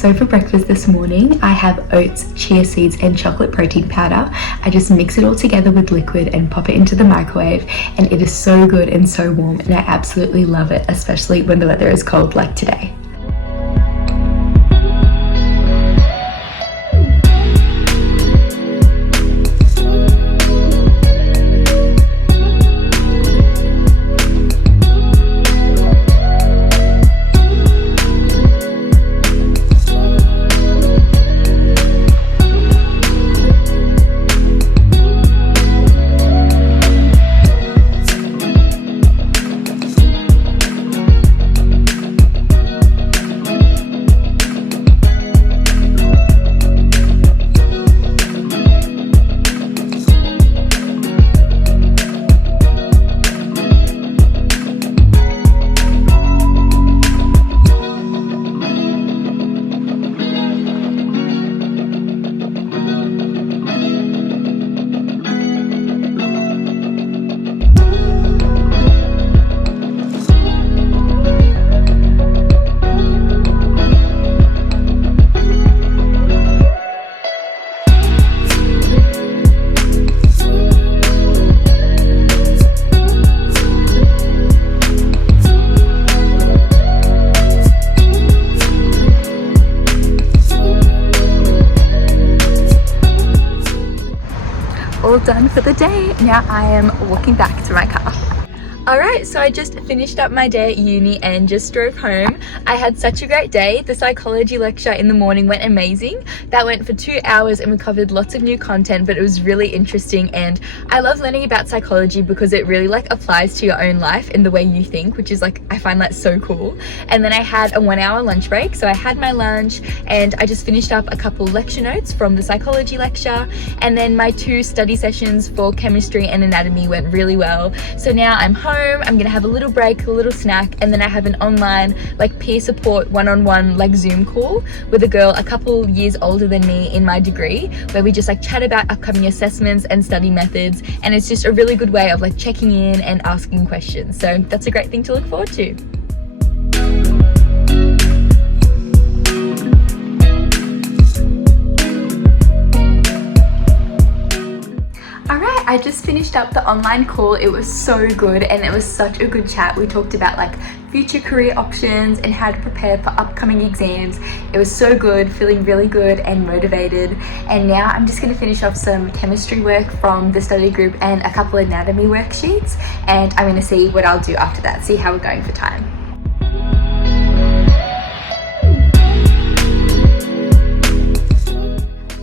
So for breakfast this morning, I have oats, chia seeds and chocolate protein powder. I just mix it all together with liquid and pop it into the microwave, and it is so good and so warm, and I absolutely love it, especially when the weather is cold like today. All done for the day. Now I am walking back to my car. Alright, so I just finished up my day at uni and just drove home. I had such a great day. The psychology lecture in the morning went amazing. That went for 2 hours and we covered lots of new content, but it was really interesting, and I love learning about psychology because it really applies to your own life in the way you think, which is I find that so cool. And then I had a 1 hour lunch break, so I had my lunch and I just finished up a couple lecture notes from the psychology lecture, and then my 2 study sessions for chemistry and anatomy went really well. So now I'm home, I'm gonna have a little break, a little snack, and then I have an online peer support one-on-one Zoom call with a girl a couple years older than me in my degree, where we just chat about upcoming assessments and study methods, and it's just a really good way of checking in and asking questions. So that's a great thing to look forward to. I just finished up the online call. It was so good and it was such a good chat. We talked about future career options and how to prepare for upcoming exams. It was so good, feeling really good and motivated. And now I'm just going to finish off some chemistry work from the study group and a couple anatomy worksheets, and I'm going to see what I'll do after that, see how we're going for time.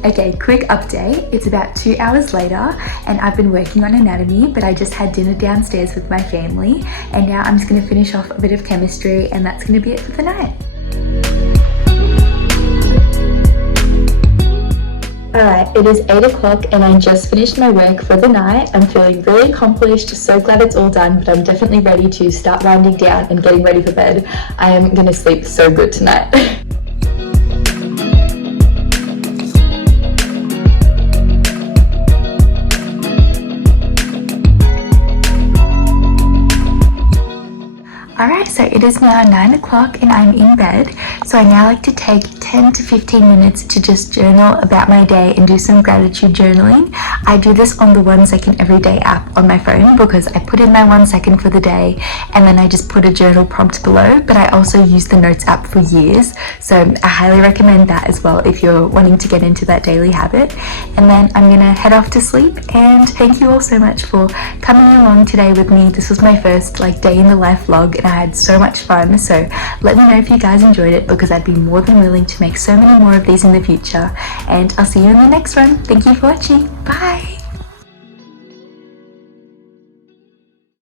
Okay, quick update. It's about 2 hours later and I've been working on anatomy, but I just had dinner downstairs with my family, and now I'm just going to finish off a bit of chemistry, and that's going to be it for the night. Alright, it is 8 o'clock and I just finished my work for the night. I'm feeling really accomplished, so glad it's all done, but I'm definitely ready to start winding down and getting ready for bed. I am going to sleep so good tonight. Alright, so it is now 9 o'clock and I'm in bed. So I now like to take 10 to 15 minutes to just journal about my day and do some gratitude journaling. I do this on the 1 second everyday app on my phone because I put in my 1 second for the day and then I just put a journal prompt below, but I also use the Notes app for years. So I highly recommend that as well if you're wanting to get into that daily habit. And then I'm gonna head off to sleep, and thank you all so much for coming along today with me. This was my first day in the life vlog and I had so much fun. So let me know if you guys enjoyed it, because I'd be more than willing to make so many more of these in the future, and I'll see you in the next one. Thank you for watching. Bye.